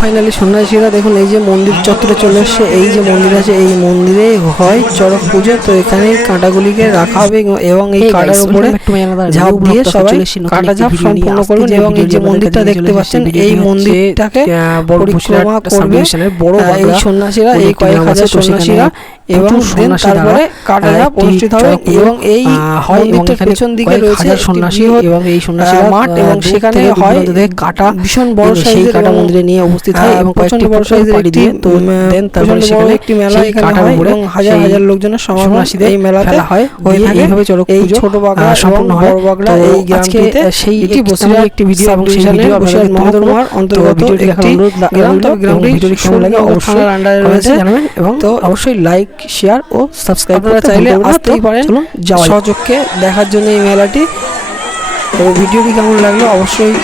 Finally সন্ন্যাসীরা দেখুন এই যে মন্দির চত্বরে চলে এসছে। এই যে মন্দির আছে এই মন্দিরে হয় চড়ক পুজো। তো এখানে কাঁটাগুলিকে রাখা হবে এবং এই কাঁটার উপরে ঝাঁপ দিয়ে সবাই কাঁটা ঝাঁপ সম্পূর্ণ করবেন। এবং এই যে মন্দিরটা দেখতে পাচ্ছেন এই মন্দিরটাকে পরিক্রমা করবে এই সন্ন্যাসীরা, এই কয়েক হাজার সন্ন্যাসীরা, এবং তারপরে কাঁটা ঝাঁপ অনুষ্ঠিত হবে। এবং এই মন্দিরটার পেছন দিকে রয়েছে সন্ন্যাসী এবং এই সন্ন্যাসীরা মাঠ, এবং সেখানে হয় কাঁটা ভীষণ বড় সাইজের কাঁটা মন্দিরে নিয়ে উপস্থিত হয় এবং প্রচন্ড বড় সাইজের একটি তারপরে সেখানে একটি মেলা এখানে হয় এবং হাজার হাজার লোকজনের সমাগম এই মেলাতে হয় হয়ে থাকে। এইভাবে চড়ক এই ছোট বাগড়া সম্পূর্ণ হয় বড় বাগড়া এই গ্রামটিতে সেই এটি বসিরহাট একটি ভিডিও এবং সেই ভিডিও বসিরহাট মহকুমার অন্তর্গত একটি গ্রাম। তবে গ্রামটি কেমন লাগে অবশ্যই আন্ডারে রয়েছে জানাবেন এবং তো অবশ্যই লাইক শেয়ার ও সাবস্ক্রাইব করতে চাইলে আসতেই পারেন সচক্ষে দেখার জন্য এই মেলাটি। তো ভিডিওটি কেমন লাগলো অবশ্যই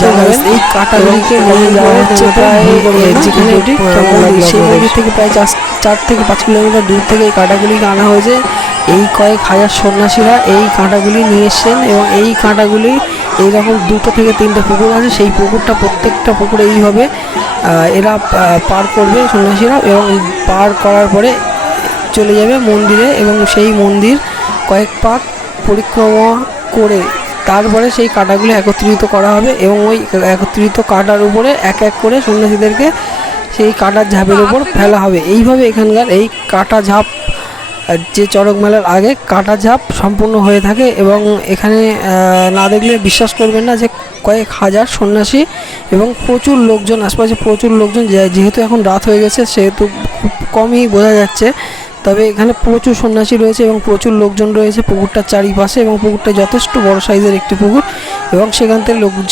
জানাবেন। এই কাঁটাগুলিকে নিয়ে যাওয়া হচ্ছে প্রায় যেখানে সেই মন্দির থেকে প্রায় 4 থেকে 5 কিলোমিটার দূর থেকে এই কাঁটাগুলিকে আনা হয়েছে। এই কয়েক হাজার সন্ন্যাসীরা এই কাঁটাগুলি নিয়ে এসছেন এবং এই কাঁটাগুলি এইরকম 2 থেকে 3টে পুকুর আছে। সেই পুকুরটা প্রত্যেকটা পুকুরে এইভাবে এরা পার করবে সন্ন্যাসীরা এবং পার করার পরে চলে যাবে মন্দিরে এবং সেই মন্দির কয়েক পাক পরিক্রমা করে তারপরে সেই কাঁটাগুলি একত্রিত করা হবে এবং ওই একত্রিত কাঁটার উপরে এক এক করে সন্ন্যাসীদেরকে সেই কাঁটার ঝাঁপের উপর ফেলা হবে। এইভাবে এখানকার এই কাঁটা ঝাঁপ যে চড়ক মেলার আগে কাঁটা ঝাঁপ সম্পূর্ণ হয়ে থাকে এবং এখানে না দেখলে বিশ্বাস করবেন না যে কয়েক হাজার সন্ন্যাসী এবং প্রচুর লোকজন, আশপাশে প্রচুর লোকজন, যেহেতু এখন রাত হয়ে গেছে সেহেতু খুব কমই বোঝা যাচ্ছে। তবে এখানে প্রচুর সন্ন্যাসী রয়েছে এবং প্রচুর লোকজন রয়েছে পুকুরটার চারিপাশে এবং পুকুরটা যথেষ্ট বড় সাইজের একটি পুকুর এবং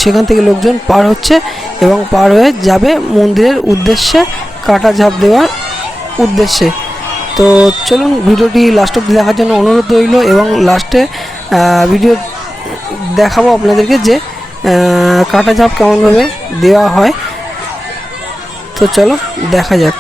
সেখান থেকে লোকজন পার হচ্ছে এবং পার হয়ে যাবে মন্দিরের উদ্দেশ্যে কাঁটা ঝাঁপ দেওয়ার উদ্দেশ্যে। তো চলুন ভিডিওটি লাস্ট অবধি দেখার জন্য অনুরোধ রইল এবং লাস্টে ভিডিও দেখাবো আপনাদেরকে যে কাঁটা ঝাঁপ কেমনভাবে দেওয়া হয়। তো চলো দেখা যাক।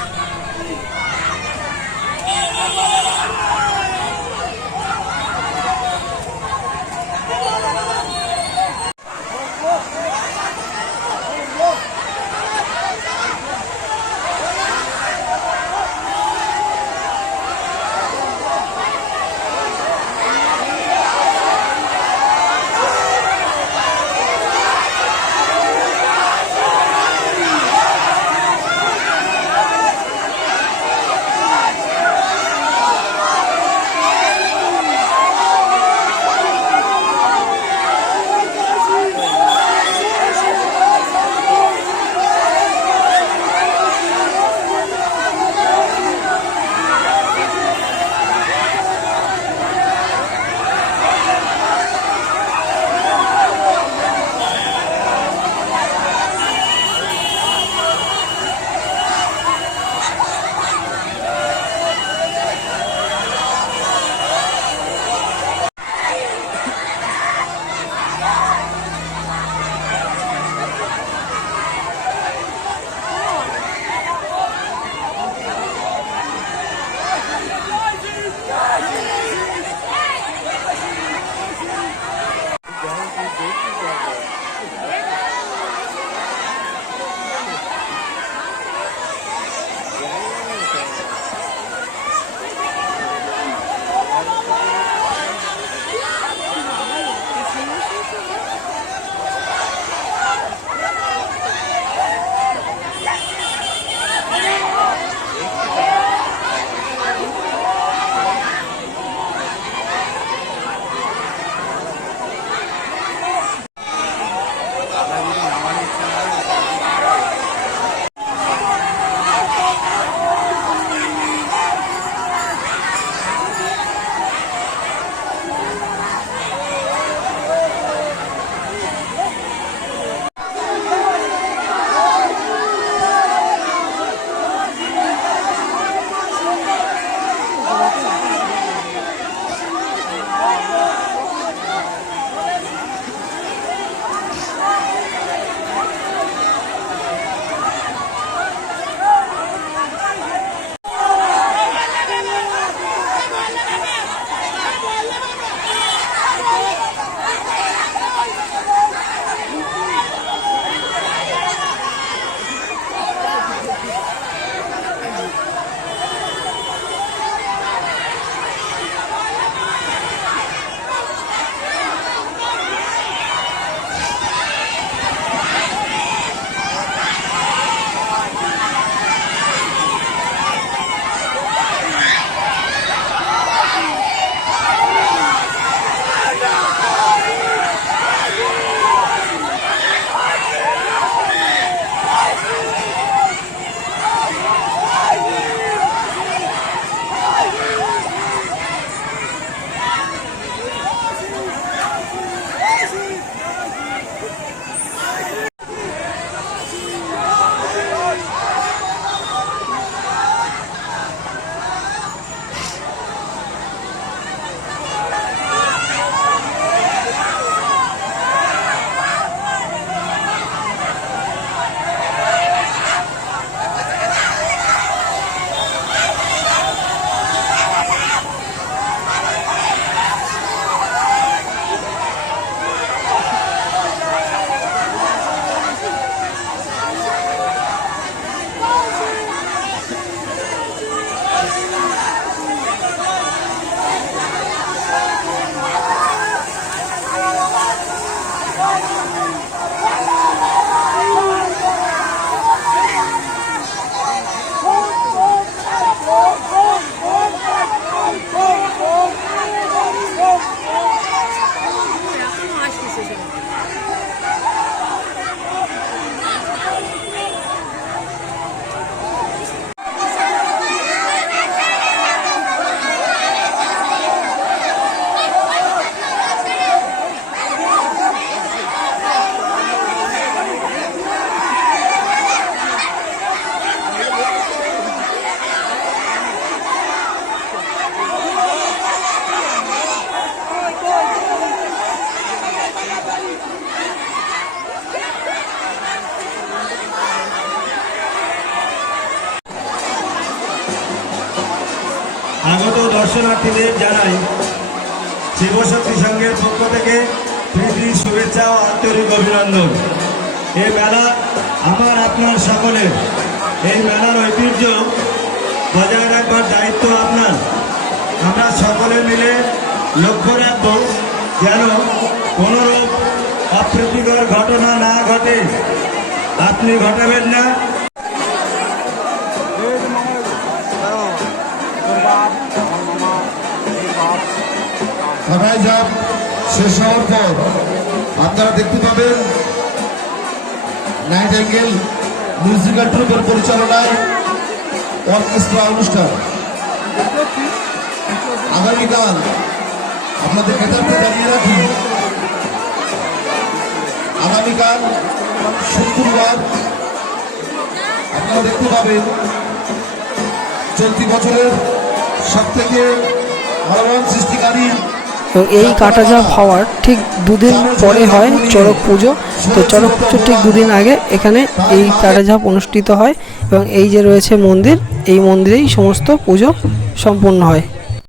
আগত দর্শনার্থীদের জানাই শিবশক্তি সংঘের পক্ষ থেকে প্রীতি শুভেচ্ছা ও আন্তরিক অভিনন্দন। এই মেলা আমার আপনার সকলের। এই মেলার ঐতিহ্য বজায় রাখবার দায়িত্ব আপনার। আমরা সকলে মিলে লক্ষ্য রাখব যেন কোনোরূপ অপ্রীতিকর ঘটনা না ঘটে। আপনি ঘটাবেন না। সবাই যাব শেষ হওয়ার পর আপনারা দেখতে পাবেন নাইট অ্যাঙ্গেল মিউজিক্যাল ট্রুপের পরিচালনায় অর্কেস্ট্রা অনুষ্ঠান। আগামীকাল আপনাদের নেতাকে জানিয়ে রাখি, আগামীকাল শুক্রবার আপনারা দেখতে পাবেন চলতি বছরের সব থেকে ভগবান সৃষ্টিকারী। এবং এই কাটাঝাপ হওয়ার ঠিক দুদিন পরে হয় চড়ক পুজো। তো চড়ক পুজোর ঠিক দুদিন আগে এখানে এই কাটাঝাপ অনুষ্ঠিত হয় এবং এই যে রয়েছে মন্দির, এই মন্দিরেই সমস্ত পুজো সম্পন্ন হয়।